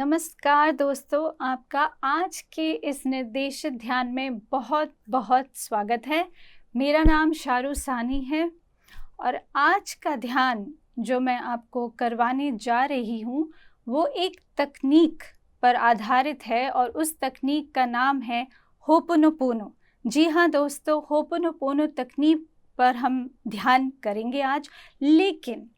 नमस्कार दोस्तों, आपका आज के इस निर्देशित ध्यान में बहुत बहुत स्वागत है। मेरा नाम शारू सानी है और आज का ध्यान जो मैं आपको करवाने जा रही हूँ वो एक तकनीक पर आधारित है और उस तकनीक का नाम है होपोनोपोनो। जी हाँ दोस्तों, होपोनोपोनो तकनीक पर हम ध्यान करेंगे आज। लेकिन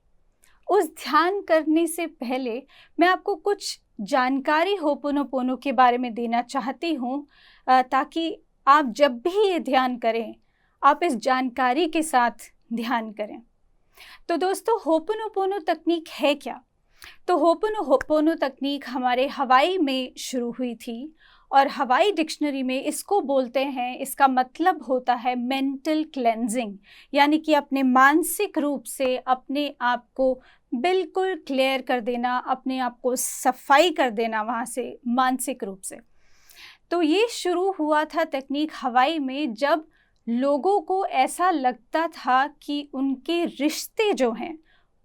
उस ध्यान करने से पहले मैं आपको कुछ जानकारी होपोनोपोनो के बारे में देना चाहती हूँ, ताकि आप जब भी ये ध्यान करें आप इस जानकारी के साथ ध्यान करें। तो दोस्तों, होपोनोपोनो तकनीक है क्या? तो होपोनोपोनो तकनीक हमारे हवाई में शुरू हुई थी और हवाई डिक्शनरी में इसको बोलते हैं, इसका मतलब होता है मेंटल क्लेंजिंग, यानी कि अपने मानसिक रूप से अपने आप को बिल्कुल क्लियर कर देना, अपने आप को सफाई कर देना वहाँ से मानसिक रूप से। तो ये शुरू हुआ था तकनीक हवाई में जब लोगों को ऐसा लगता था कि उनके रिश्ते जो हैं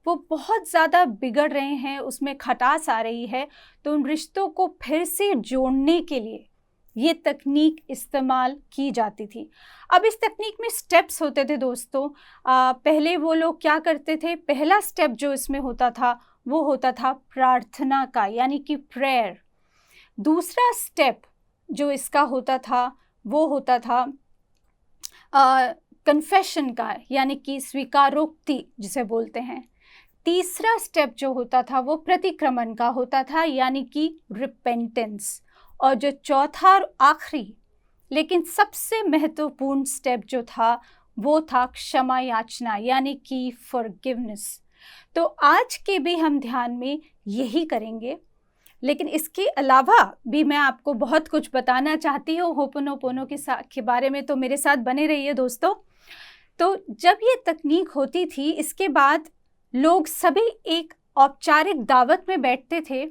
वो बहुत ज़्यादा बिगड़ रहे हैं, उसमें खटास आ रही है। तो उन रिश्तों को फिर से जोड़ने के लिए ये तकनीक इस्तेमाल की जाती थी। अब इस तकनीक में स्टेप्स होते थे दोस्तों। पहले वो लोग क्या करते थे, पहला स्टेप जो इसमें होता था वो होता था प्रार्थना का, यानी कि प्रेयर। दूसरा स्टेप जो इसका होता था वो होता था कन्फेशन का, यानी कि स्वीकारोक्ति जिसे बोलते हैं। तीसरा स्टेप जो होता था वो प्रतिक्रमण का होता था, यानी कि रिपेंटेंस। और जो चौथा और आखिरी लेकिन सबसे महत्वपूर्ण स्टेप जो था वो था क्षमा याचना, यानी कि फॉरगिवनेस। तो आज के भी हम ध्यान में यही करेंगे, लेकिन इसके अलावा भी मैं आपको बहुत कुछ बताना चाहती हूँ होपोनोपोनो के बारे में। तो मेरे साथ बने रहिए दोस्तों। तो जब ये तकनीक होती थी, इसके बाद लोग सभी एक औपचारिक दावत में बैठते थे,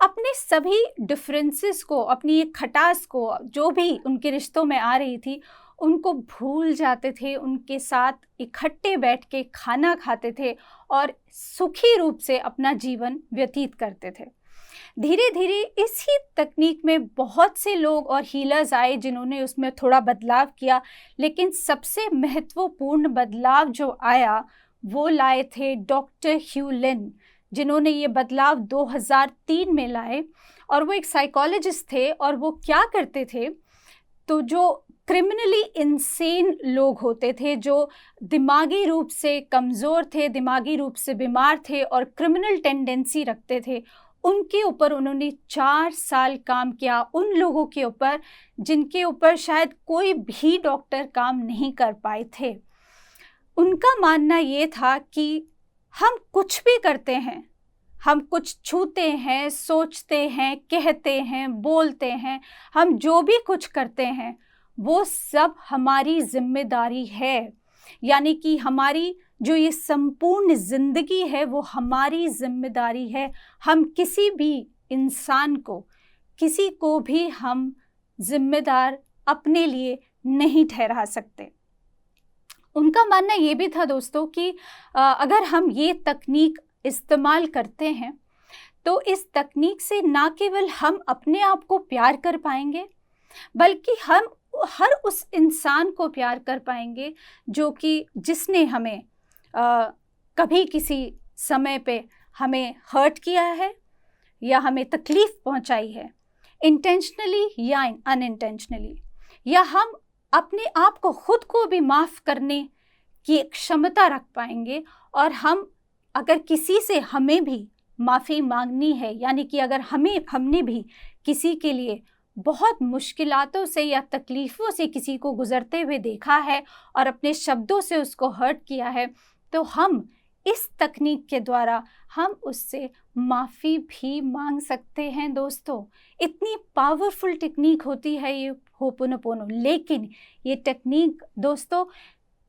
अपने सभी डिफरेंसेस को, अपनी एक खटास को, जो भी उनके रिश्तों में आ रही थी, उनको भूल जाते थे। उनके साथ इकट्ठे बैठ के खाना खाते थे और सुखी रूप से अपना जीवन व्यतीत करते थे। धीरे धीरे इसी तकनीक में बहुत से लोग और हीलर्स आए जिन्होंने उसमें थोड़ा बदलाव किया, लेकिन सबसे महत्वपूर्ण बदलाव जो आया वो लाए थे डॉक्टर ह्यू लिन, जिन्होंने ये बदलाव 2003 में लाए। और वो एक साइकोलॉजिस्ट थे और वो क्या करते थे, तो जो क्रिमिनली इंसेन लोग होते थे, जो दिमागी रूप से कमज़ोर थे, दिमागी रूप से बीमार थे और क्रिमिनल टेंडेंसी रखते थे, उनके ऊपर उन्होंने 4 साल काम किया। उन लोगों के ऊपर जिनके ऊपर शायद कोई भी डॉक्टर काम नहीं कर पाए थे। उनका मानना ये था कि हम कुछ भी करते हैं, हम कुछ छूते हैं, सोचते हैं, कहते हैं, बोलते हैं, हम जो भी कुछ करते हैं वो सब हमारी जिम्मेदारी है। यानी कि हमारी जो ये संपूर्ण जिंदगी है वो हमारी जिम्मेदारी है। हम किसी भी इंसान को, किसी को भी हम जिम्मेदार अपने लिए नहीं ठहरा सकते। उनका मानना ये भी था दोस्तों कि अगर हम ये तकनीक इस्तेमाल करते हैं तो इस तकनीक से ना केवल हम अपने आप को प्यार कर पाएंगे, बल्कि हम हर उस इंसान को प्यार कर पाएंगे जो कि जिसने हमें कभी किसी समय पे हमें हर्ट किया है या हमें तकलीफ पहुंचाई है, इंटेंशनली या अनइंटेंशनली। या हम अपने आप को खुद को भी माफ़ करने की क्षमता रख पाएंगे। और हम अगर किसी से हमें भी माफ़ी मांगनी है, यानी कि अगर हमने भी किसी के लिए बहुत मुश्किलातों से या तकलीफ़ों से किसी को गुज़रते हुए देखा है और अपने शब्दों से उसको हर्ट किया है, तो हम इस तकनीक के द्वारा हम उससे माफ़ी भी मांग सकते हैं दोस्तों। इतनी पावरफुल टेक्निक होती है ये होपोनोपोनो। लेकिन ये टेक्निक दोस्तों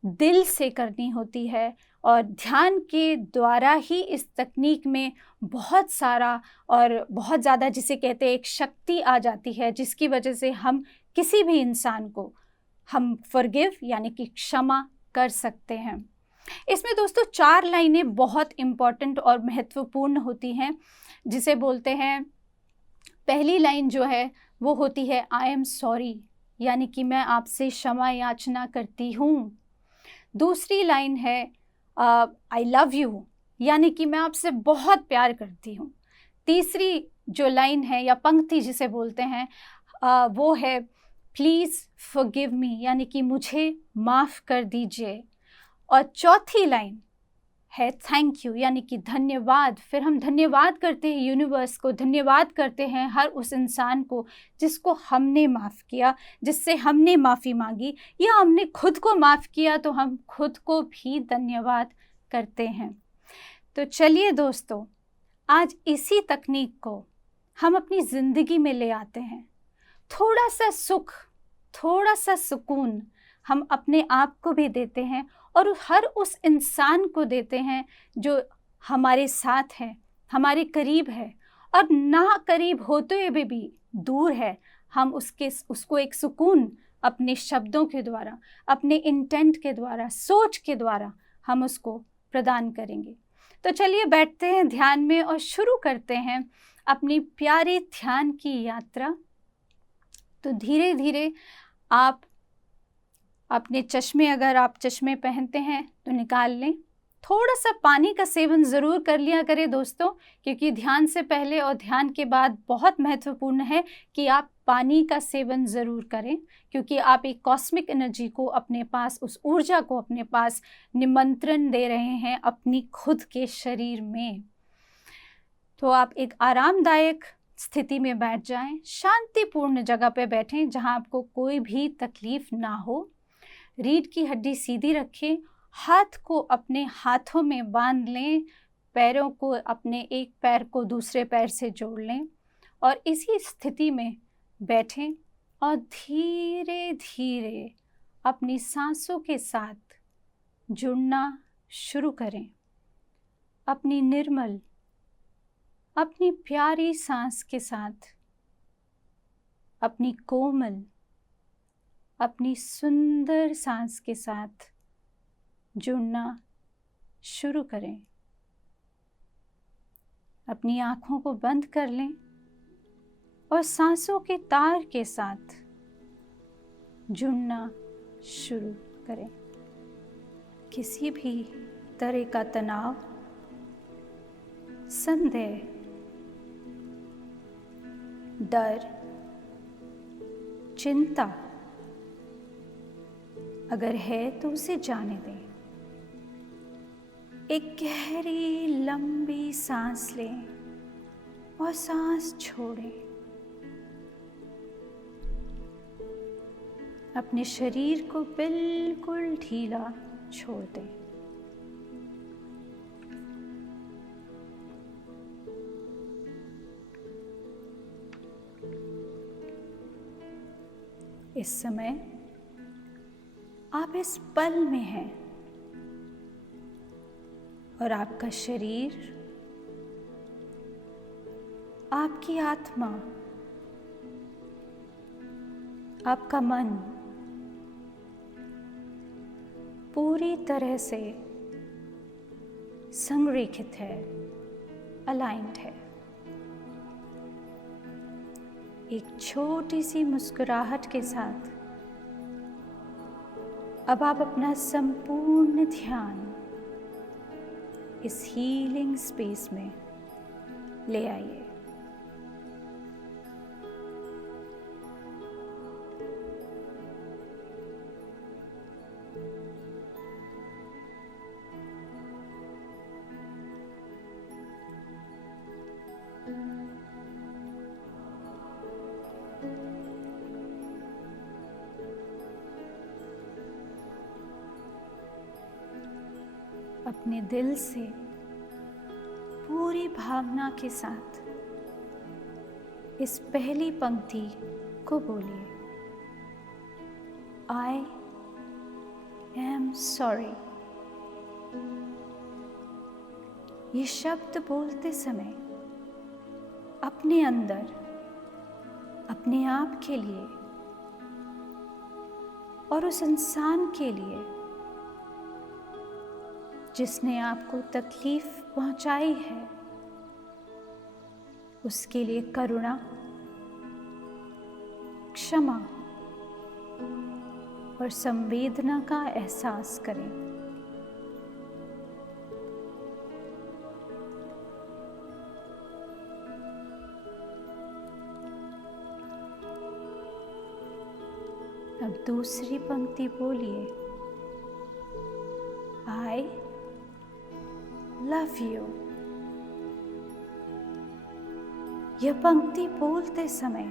दिल से करनी होती है और ध्यान के द्वारा ही इस तकनीक में बहुत सारा और बहुत ज़्यादा, जिसे कहते हैं, एक शक्ति आ जाती है, जिसकी वजह से हम किसी भी इंसान को हम फॉरगिव यानी कि क्षमा कर सकते हैं। इसमें दोस्तों 4 लाइनें बहुत इम्पॉर्टेंट और महत्वपूर्ण होती हैं, जिसे बोलते हैं पहली लाइन जो है वो होती है आई एम सॉरी, यानी कि मैं आपसे क्षमा याचना करती हूँ। दूसरी लाइन है आई लव यू, यानी कि मैं आपसे बहुत प्यार करती हूँ। तीसरी जो लाइन है या पंक्ति जिसे बोलते हैं वो है प्लीज़ फॉरगिव मी, यानी कि मुझे माफ़ कर दीजिए। और चौथी लाइन है थैंक यू, यानी कि धन्यवाद। फिर हम धन्यवाद करते हैं यूनिवर्स को, धन्यवाद करते हैं हर उस इंसान को जिसको हमने माफ़ किया, जिससे हमने माफ़ी मांगी, या हमने खुद को माफ़ किया तो हम खुद को भी धन्यवाद करते हैं। तो चलिए दोस्तों, आज इसी तकनीक को हम अपनी ज़िंदगी में ले आते हैं। थोड़ा सा सुख, थोड़ा सा सुकून हम अपने आप को भी देते हैं और हर उस इंसान को देते हैं जो हमारे साथ है, हमारे करीब है, और ना करीब होते हुए भी दूर है। हम उसको एक सुकून अपने शब्दों के द्वारा, अपने इंटेंट के द्वारा, सोच के द्वारा हम उसको प्रदान करेंगे। तो चलिए बैठते हैं ध्यान में और शुरू करते हैं अपनी प्यारी ध्यान की यात्रा। तो धीरे धीरे आप अपने चश्मे, अगर आप चश्मे पहनते हैं तो निकाल लें। थोड़ा सा पानी का सेवन ज़रूर कर लिया करें दोस्तों, क्योंकि ध्यान से पहले और ध्यान के बाद बहुत महत्वपूर्ण है कि आप पानी का सेवन ज़रूर करें, क्योंकि आप एक कॉस्मिक एनर्जी को अपने पास, उस ऊर्जा को अपने पास निमंत्रण दे रहे हैं अपनी खुद के शरीर में। तो आप एक आरामदायक स्थिति में बैठ जाएं, शांतिपूर्ण जगह पे बैठें जहां आपको कोई भी तकलीफ ना हो। रीढ़ की हड्डी सीधी रखें, हाथ को अपने हाथों में बांध लें, पैरों को, अपने एक पैर को दूसरे पैर से जोड़ लें और इसी स्थिति में बैठें और धीरे धीरे अपनी सांसों के साथ जुड़ना शुरू करें। अपनी निर्मल, अपनी प्यारी सांस के साथ, अपनी कोमल, अपनी सुंदर सांस के साथ जुड़ना शुरू करें। अपनी आँखों को बंद कर लें और सांसों के तार के साथ जुड़ना शुरू करें। किसी भी तरह का तनाव, संदेह, डर, चिंता अगर है तो उसे जाने दें। एक गहरी लंबी सांस लें और सांस छोड़ें। अपने शरीर को बिल्कुल ढीला छोड़ दें। इस समय आप इस पल में हैं और आपका शरीर, आपकी आत्मा, आपका मन पूरी तरह से संरेखित है, अलाइंड है। एक छोटी सी मुस्कुराहट के साथ अब आप अपना संपूर्ण ध्यान इस हीलिंग स्पेस में ले आइए। अपने दिल से पूरी भावना के साथ इस पहली पंक्ति को बोलिए, आई एम सॉरी। ये शब्द बोलते समय अपने अंदर, अपने आप के लिए और उस इंसान के लिए जिसने आपको तकलीफ पहुंचाई है, उसके लिए करुणा क्षमा और संवेदना का एहसास करें। अब दूसरी पंक्ति बोलिए, आई लव यू। यह पंक्ति बोलते समय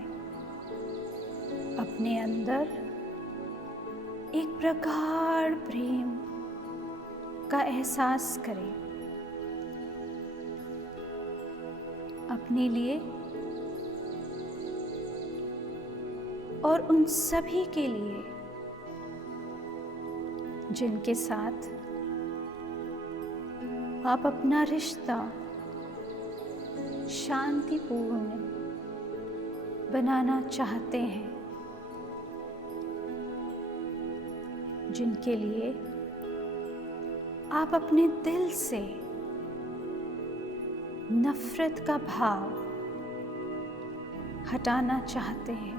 अपने अंदर एक प्रगाढ़ प्रेम का एहसास करें, अपने लिए और उन सभी के लिए जिनके साथ आप अपना रिश्ता शांतिपूर्ण बनाना चाहते हैं, जिनके लिए आप अपने दिल से नफरत का भाव हटाना चाहते हैं।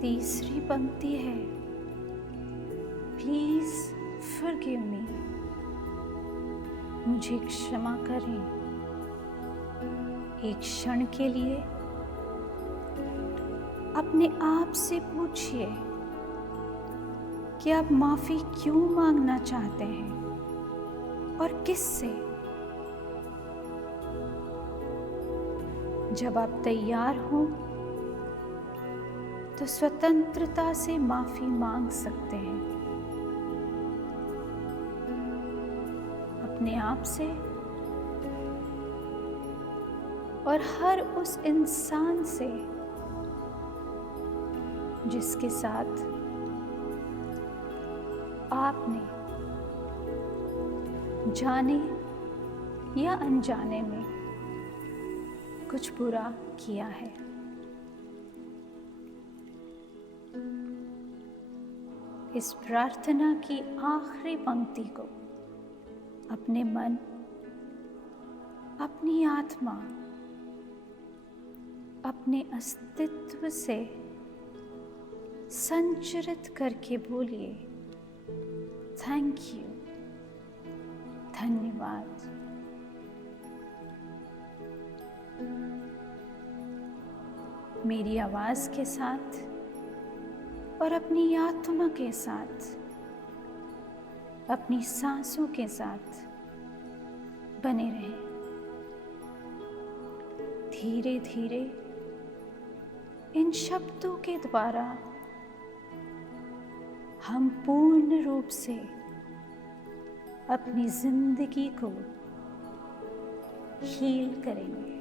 तीसरी पंक्ति है, प्लीज फॉरगिव मी। मुझे क्षमा करें। एक क्षण के लिए अपने आप से पूछिए कि आप माफी क्यों मांगना चाहते हैं और किससे। जब आप तैयार हों तो स्वतंत्रता से माफी मांग सकते हैं, अपने आप से और हर उस इंसान से जिसके साथ आपने जाने या अनजाने में कुछ बुरा किया है। इस प्रार्थना की आखिरी पंक्ति को अपने मन, अपनी आत्मा, अपने अस्तित्व से संचरित करके बोलिए, थैंक यू, धन्यवाद। मेरी आवाज के साथ और अपनी आत्मा के साथ, अपनी सांसों के साथ बने रहें। धीरे धीरे इन शब्दों के द्वारा हम पूर्ण रूप से अपनी जिंदगी को हील करेंगे।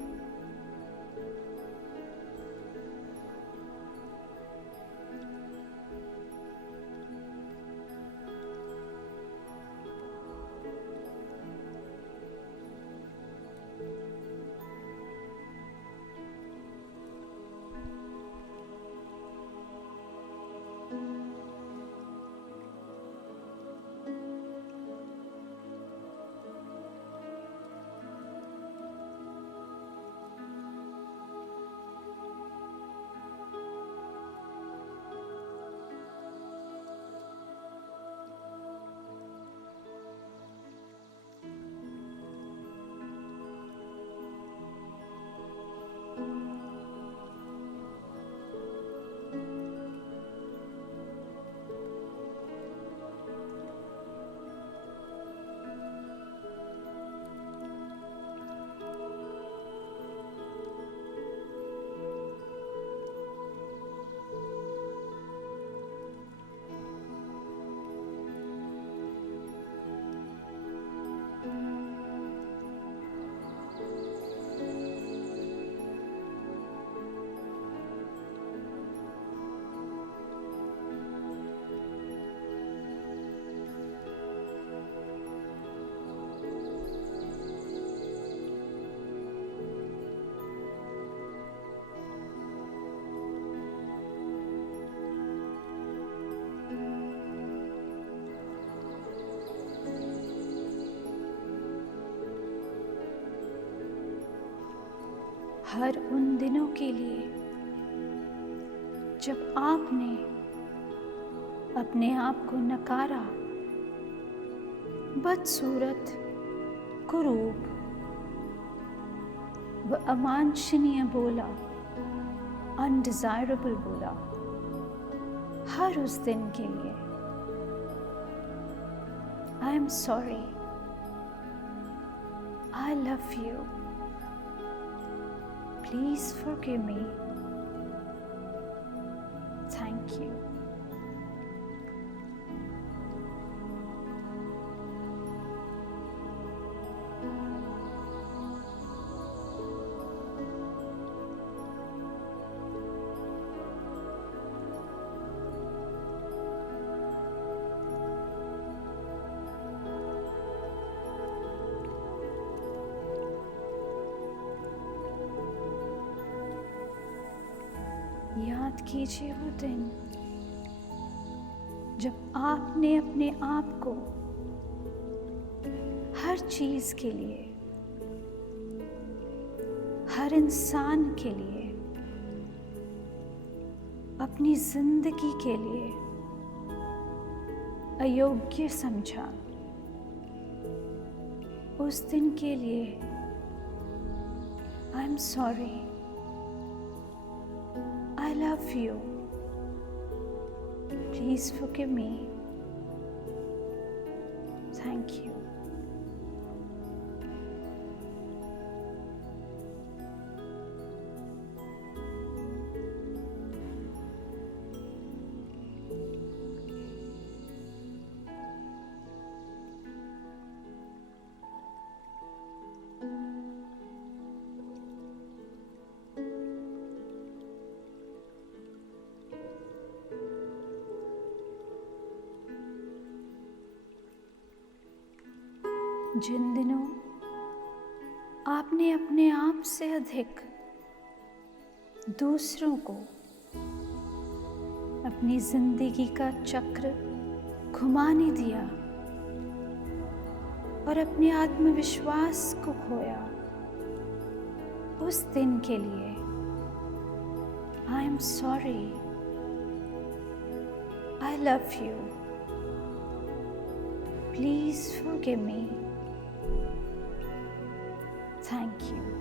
हर उन दिनों के लिए जब आपने अपने आप को नकारा, बदसूरत, कुरूप व अवांछनीय बोला, अनडिजायरेबल बोला, हर उस दिन के लिए I am sorry, I love you, please forgive me, thank you. याद कीजिए वो दिन जब आपने अपने आप को हर चीज के लिए, हर इंसान के लिए, अपनी जिंदगी के लिए अयोग्य समझा। उस दिन के लिए I am sorry, I love you. Please forgive me. Thank you. जिन दिनों आपने अपने आप से अधिक दूसरों को अपनी जिंदगी का चक्र घुमाने दिया और अपने आत्मविश्वास को खोया, उस दिन के लिए I am sorry, I love you, please forgive me, thank you.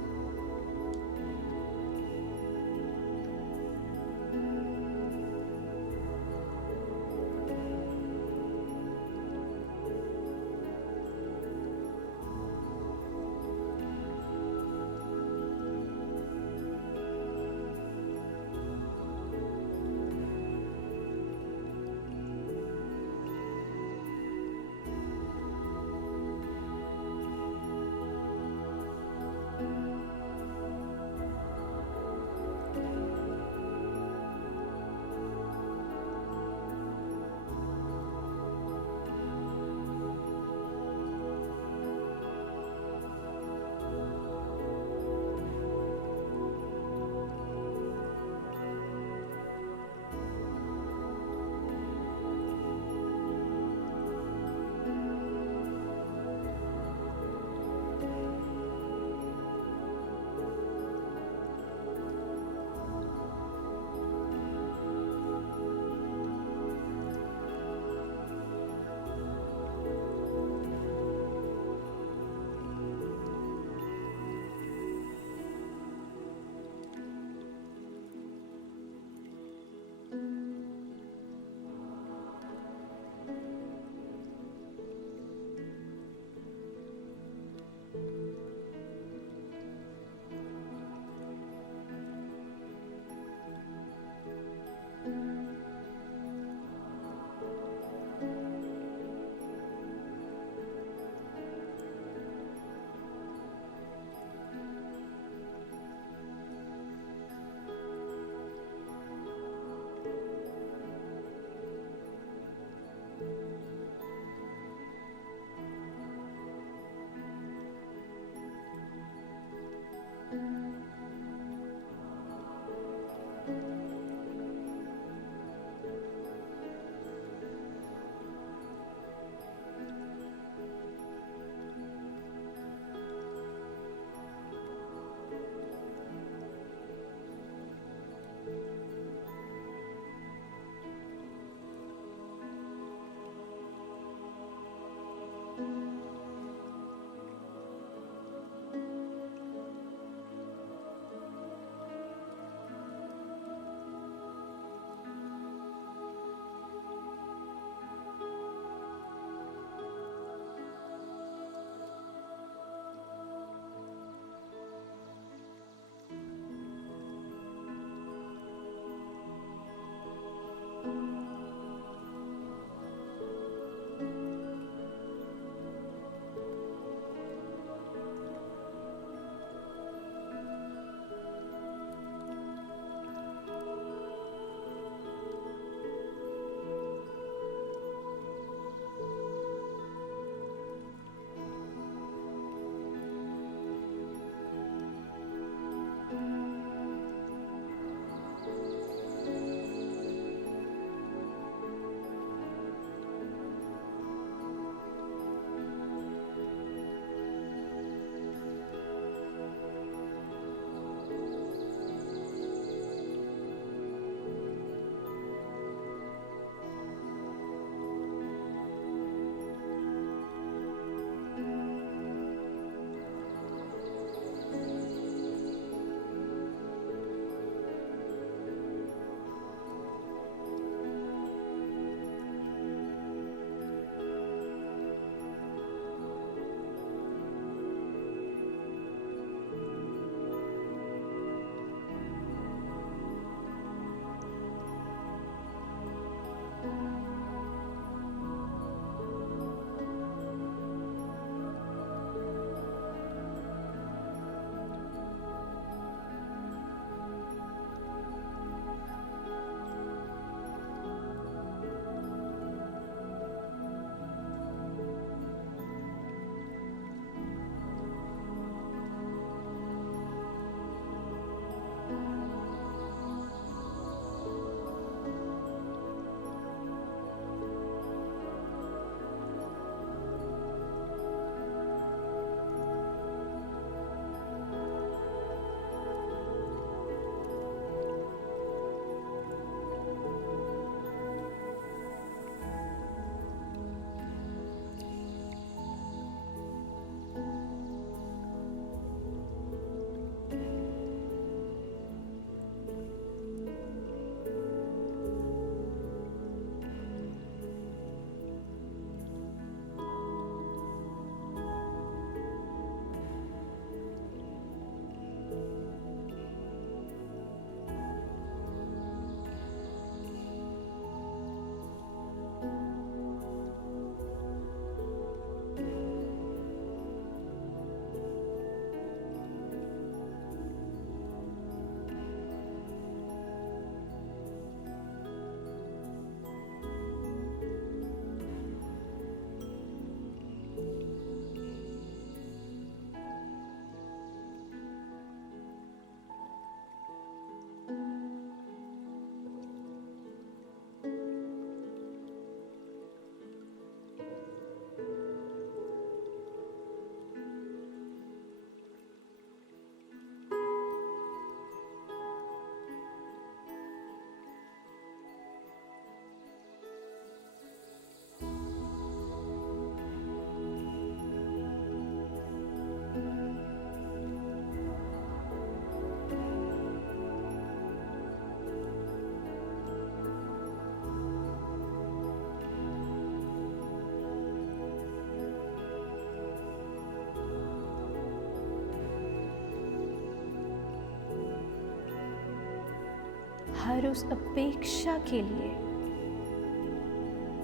हर उस अपेक्षा के लिए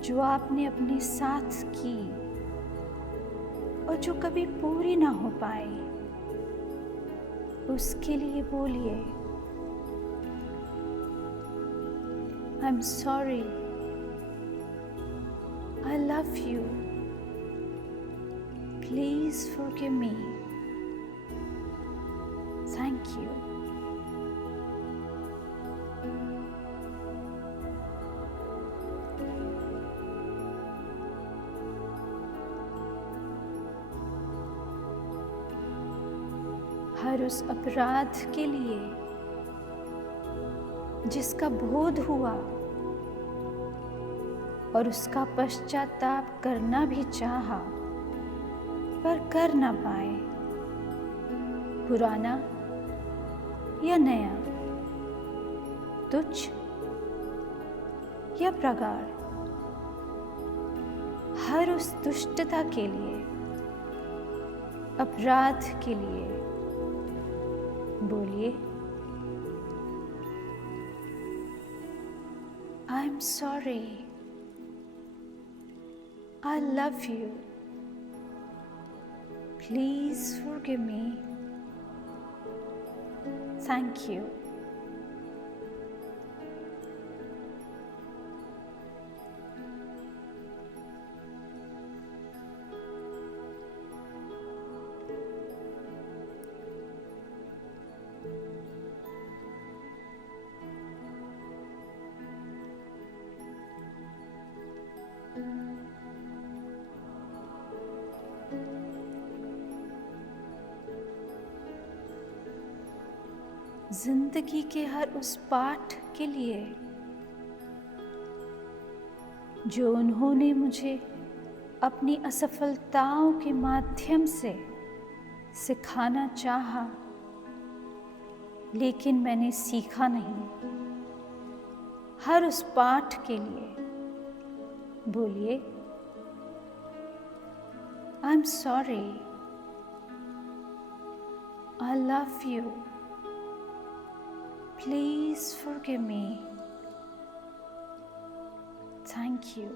जो आपने अपने साथ की और जो कभी पूरी ना हो पाई, उसके लिए बोलिए, I am sorry, I love you. Please forgive me. Thank you. हर उस अपराध के लिए जिसका बोध हुआ और उसका पश्चाताप करना भी चाहा पर कर ना पाए, पुराना या नया, तुच्छ या प्रगाढ़, हर उस दुष्टता के लिए, अपराध के लिए बोलिए, I am sorry, I love you. Please forgive me. Thank you. जिंदगी के हर उस पाठ के लिए जो उन्होंने मुझे अपनी असफलताओं के माध्यम से सिखाना चाहा, लेकिन मैंने सीखा नहीं, हर उस पाठ के लिए बोलिए, I am sorry, I love you, Please forgive me. Thank you.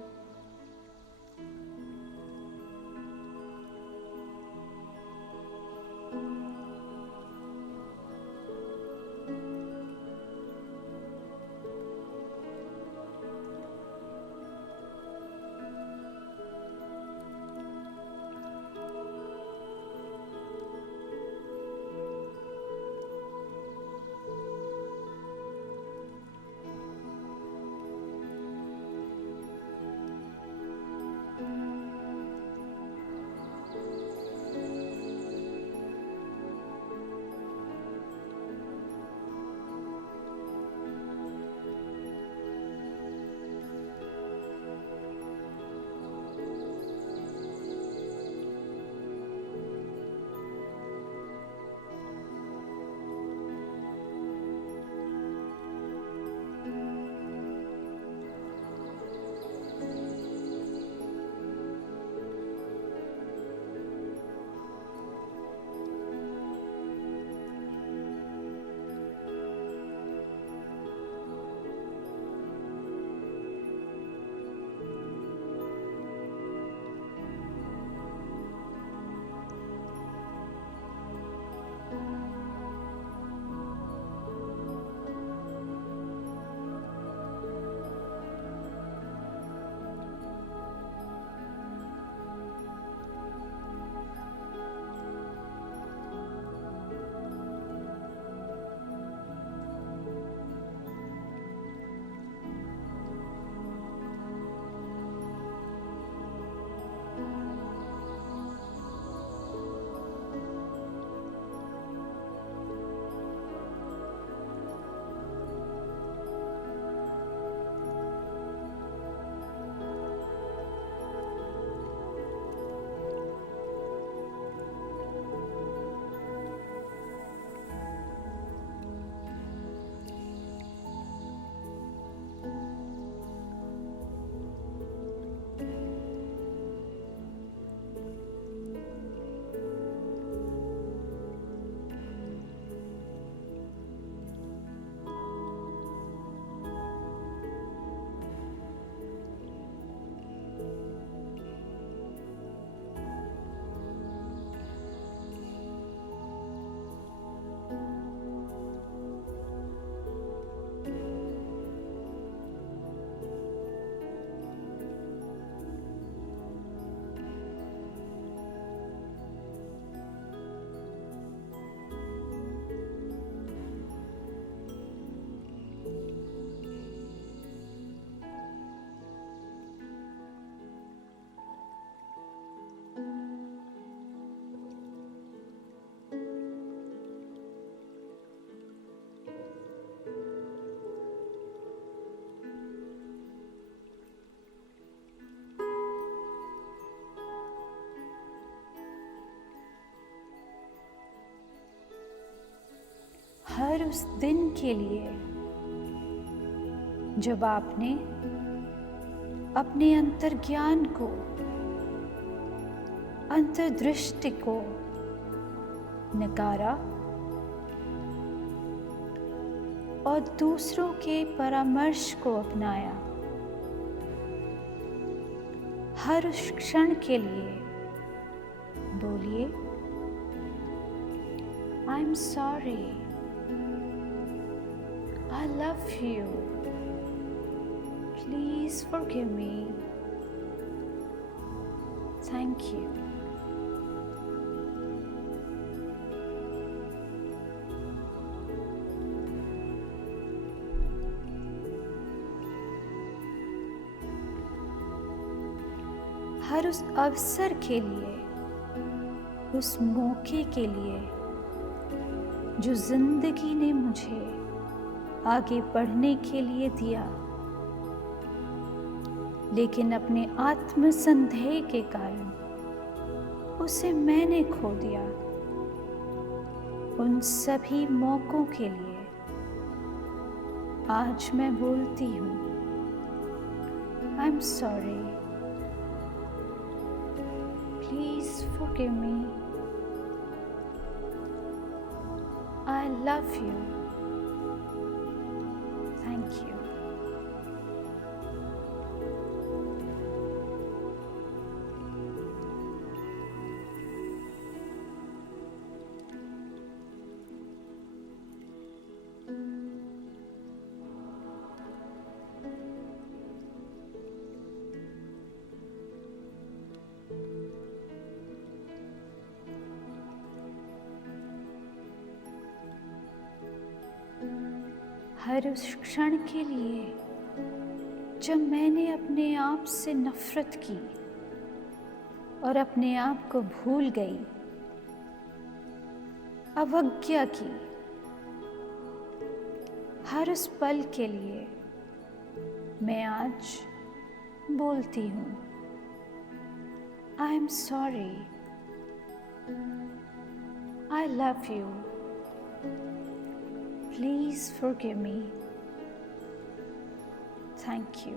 हर उस दिन के लिए जब आपने अपने अंतर्ज्ञान को, अंतर्दृष्टि को नकारा और दूसरों के परामर्श को अपनाया। हर उस क्षण के लिए बोलिए, I am sorry, I love you, please forgive me, thank you. हर उस अवसर के लिए, उस मौके के लिए जो जिंदगी ने मुझे आगे बढ़ने के लिए दिया, लेकिन अपने आत्मसंदेह के कारण उसे मैंने खो दिया। उन सभी मौकों के लिए आज मैं बोलती हूँ, I am sorry, please forgive me, I love you, thank you। हर उस क्षण के लिए जब मैंने अपने आप से नफरत की और अपने आप को भूल गई, अवज्ञा की, हर उस पल के लिए मैं आज बोलती हूँ, I am sorry, I love you, please forgive me, thank you।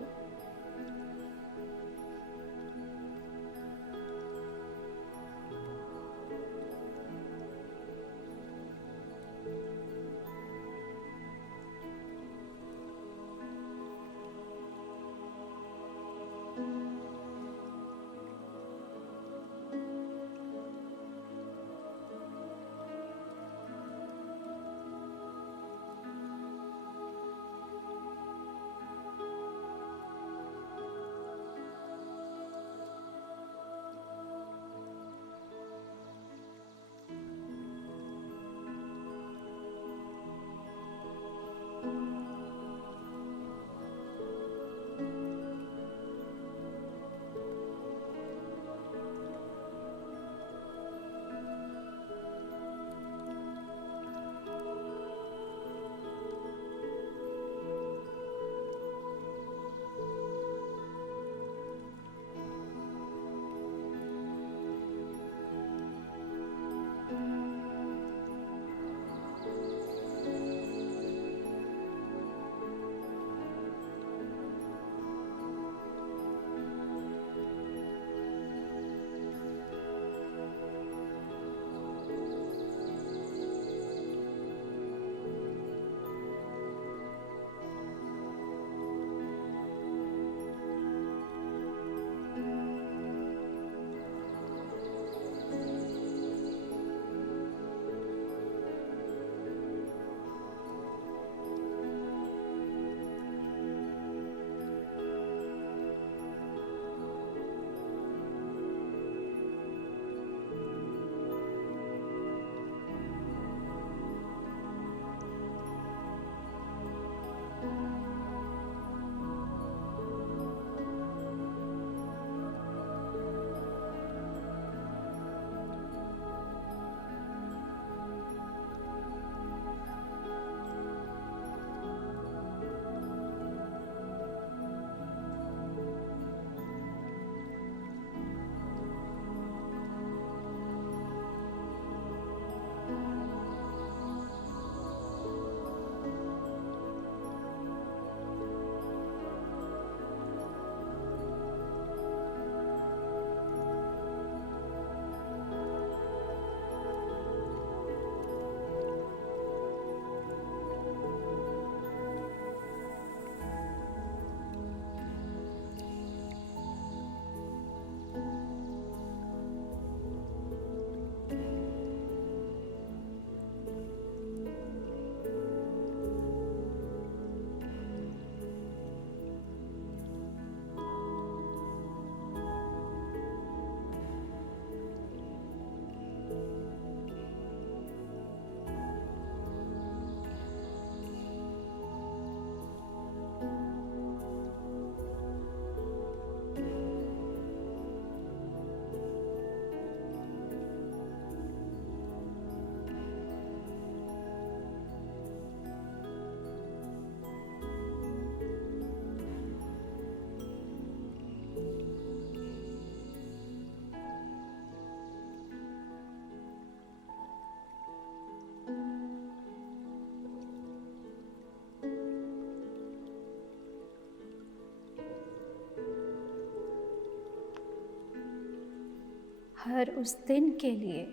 हर उस दिन के लिए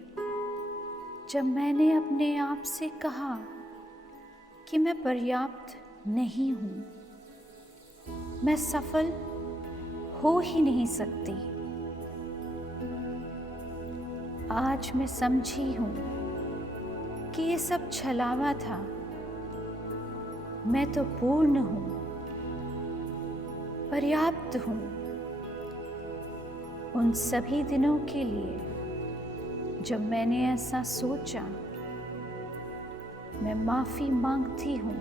जब मैंने अपने आप से कहा कि मैं पर्याप्त नहीं हूँ, मैं सफल हो ही नहीं सकती। आज मैं समझी हूँ कि ये सब छलावा था। मैं तो पूर्ण हूँ, पर्याप्त हूँ। उन सभी दिनों के लिए जब मैंने ऐसा सोचा, मैं माफ़ी मांगती हूँ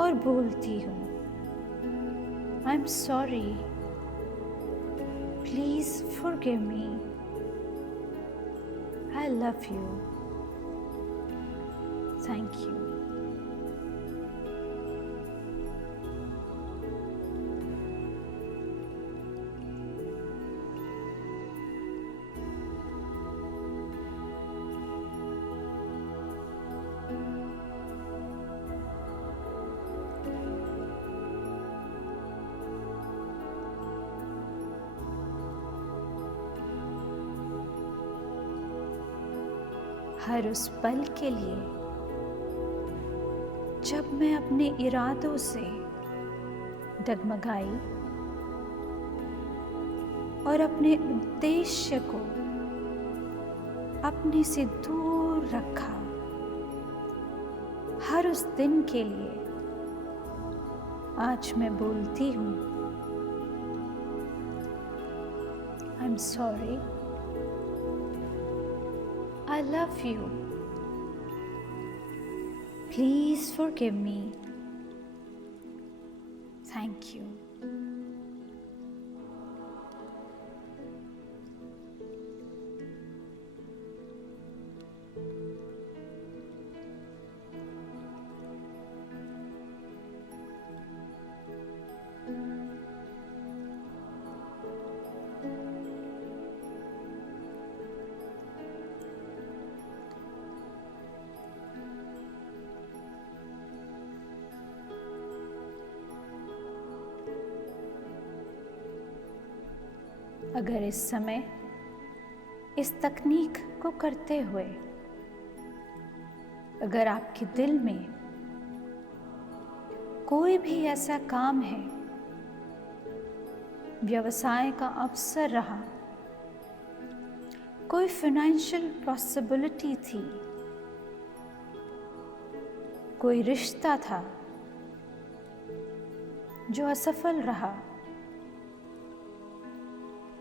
और बोलती हूँ, I am sorry, please forgive me, I love you, thank you. हर उस पल के लिए जब मैं अपने इरादों से डगमगाई और अपने उद्देश्य को अपने से दूर रखा। हर उस दिन के लिए आज मैं बोलती हूँ, I am sorry, I love you. Please forgive me. Thank you. अगर इस समय इस तकनीक को करते हुए अगर आपके दिल में कोई भी ऐसा काम है, व्यवसाय का अवसर रहा, कोई फाइनेंशियल पॉसिबिलिटी थी, कोई रिश्ता था जो असफल रहा,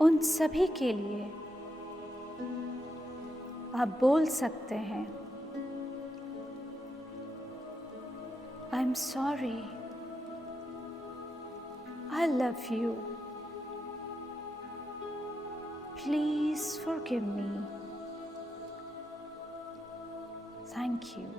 उन सभी के लिए आप बोल सकते हैं, आई am sorry, I love you, please forgive me, thank you.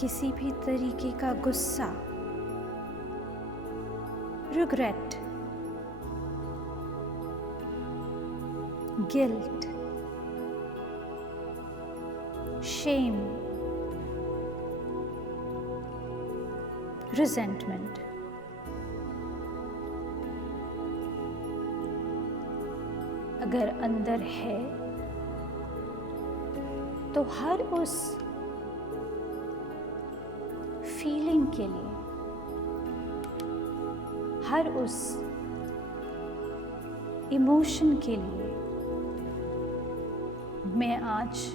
किसी भी तरीके का गुस्सा, रिग्रेट, गिल्ट, shame, resentment, अगर अंदर है तो हर उस फीलिंग के लिए, हर उस इमोशन के लिए मैं आज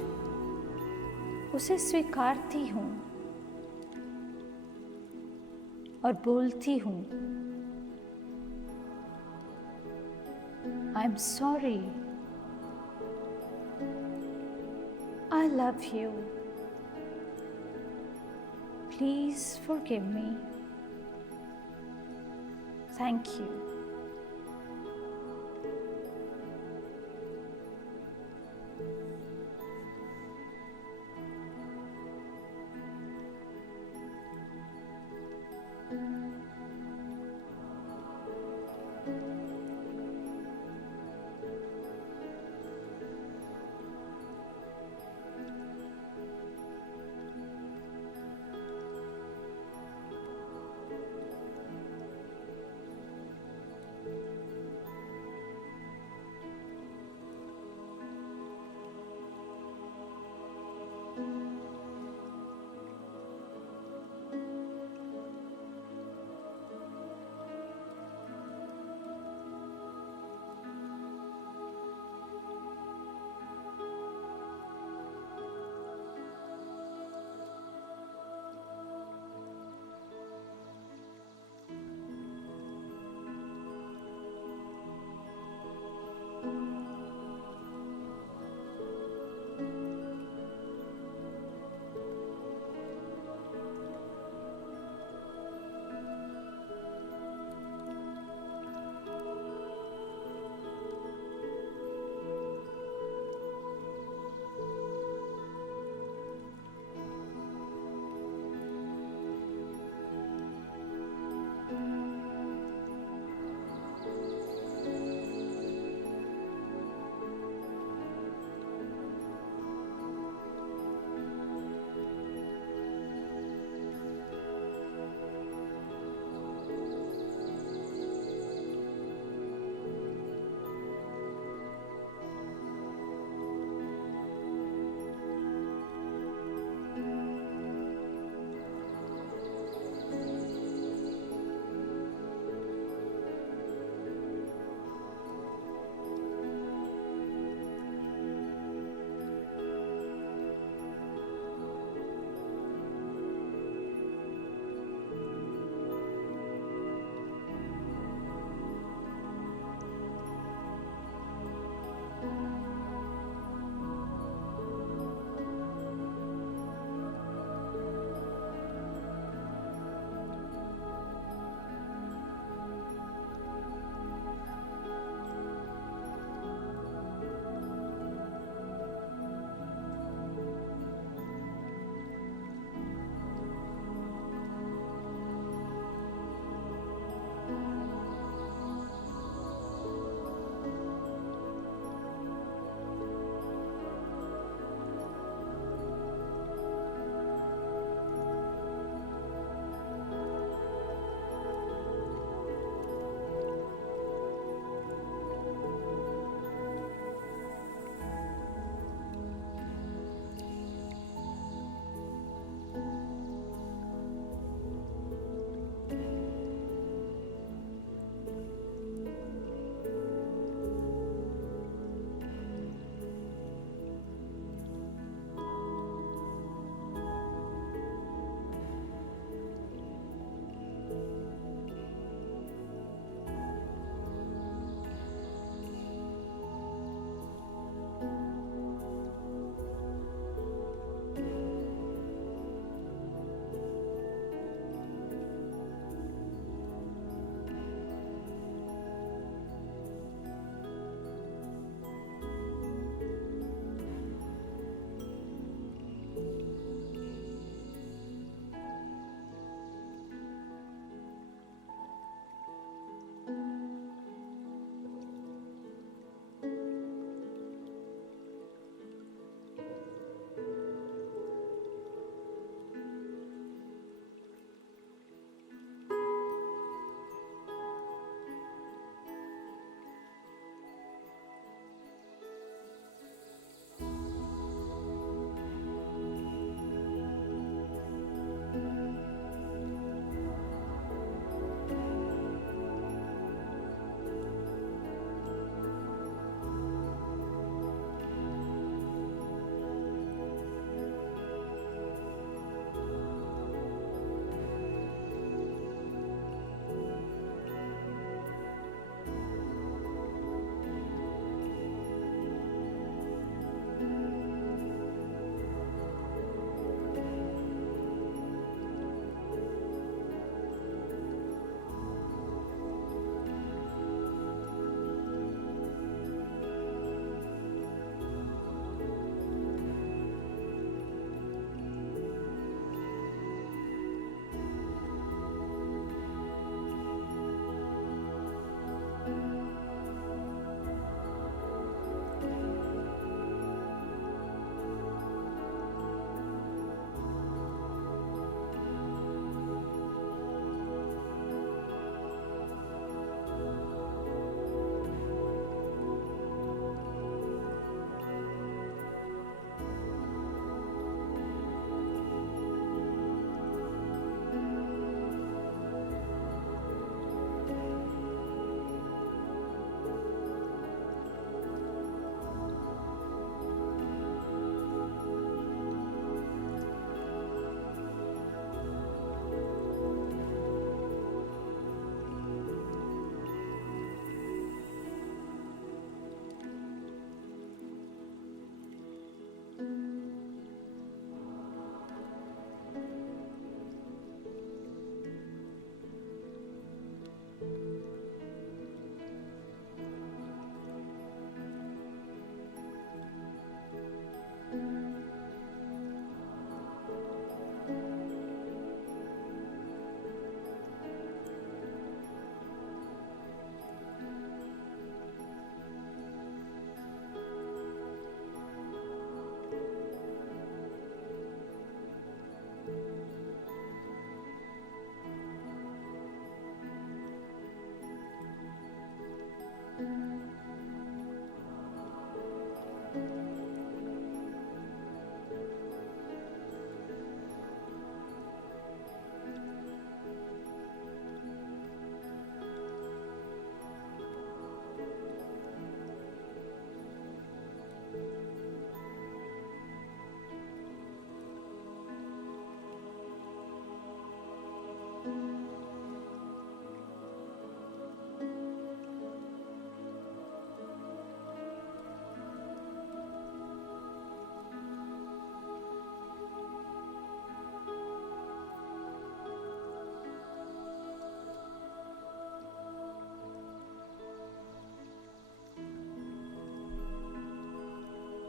उसे स्वीकारती हूँ और बोलती हूँ, I am sorry, I love you, please forgive me, thank you.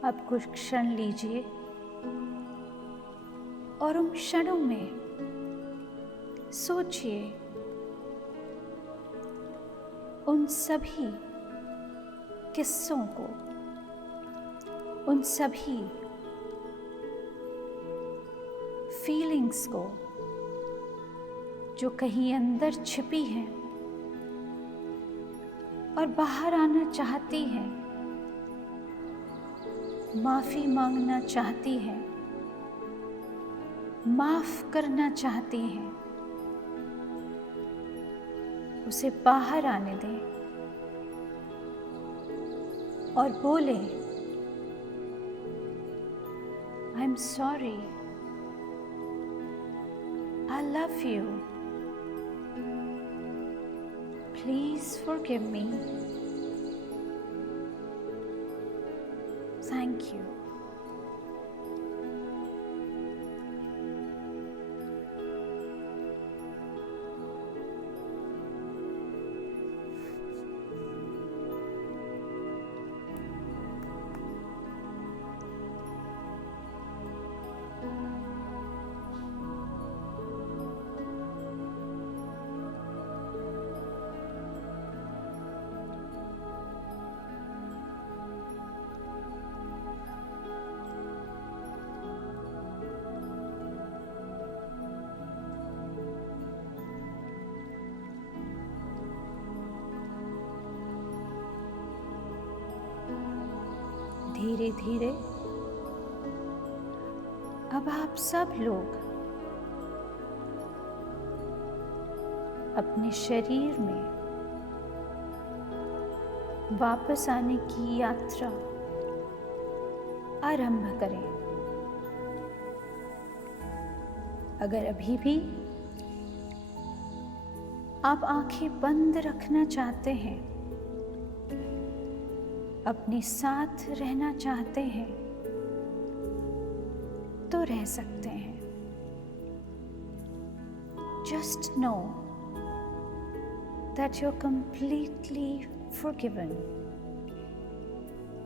अब कुछ क्षण लीजिए और उन क्षणों में सोचिए उन सभी किस्सों को, उन सभी फीलिंग्स को जो कहीं अंदर छिपी हैं और बाहर आना चाहती हैं, माफ़ी मांगना चाहती हैं, माफ़ करना चाहती हैं, उसे बाहर आने दें और बोले, आई am sorry, I love you, please forgive me, thank you. धीरे धीरे अब आप सब लोग अपने शरीर में वापस आने की यात्रा आरंभ करें। अगर अभी भी आप आंखें बंद रखना चाहते हैं, अपने साथ रहना चाहते हैं, तो रह सकते हैं। Just know that you're completely forgiven.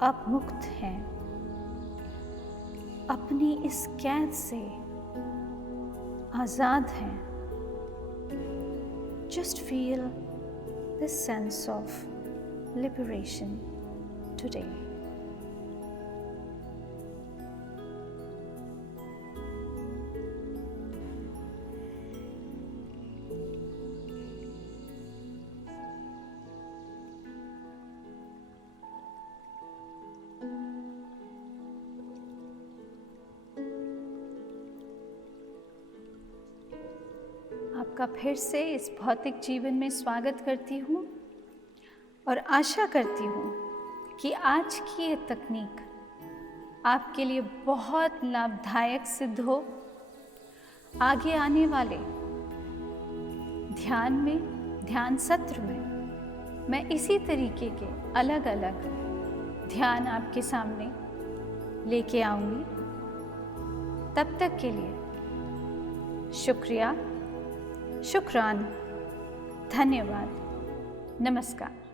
आप मुक्त हैं अपनी इस कैद से, आज़ाद हैं। Just feel this sense of liberation today. आपका फिर से इस भौतिक जीवन में स्वागत करती हूँ और आशा करती हूँ कि आज की ये तकनीक आपके लिए बहुत लाभदायक सिद्ध हो। आगे आने वाले ध्यान सत्र में मैं इसी तरीके के अलग अलग ध्यान आपके सामने लेके आऊँगी। तब तक के लिए शुक्रिया, शुक्रान, धन्यवाद, नमस्कार।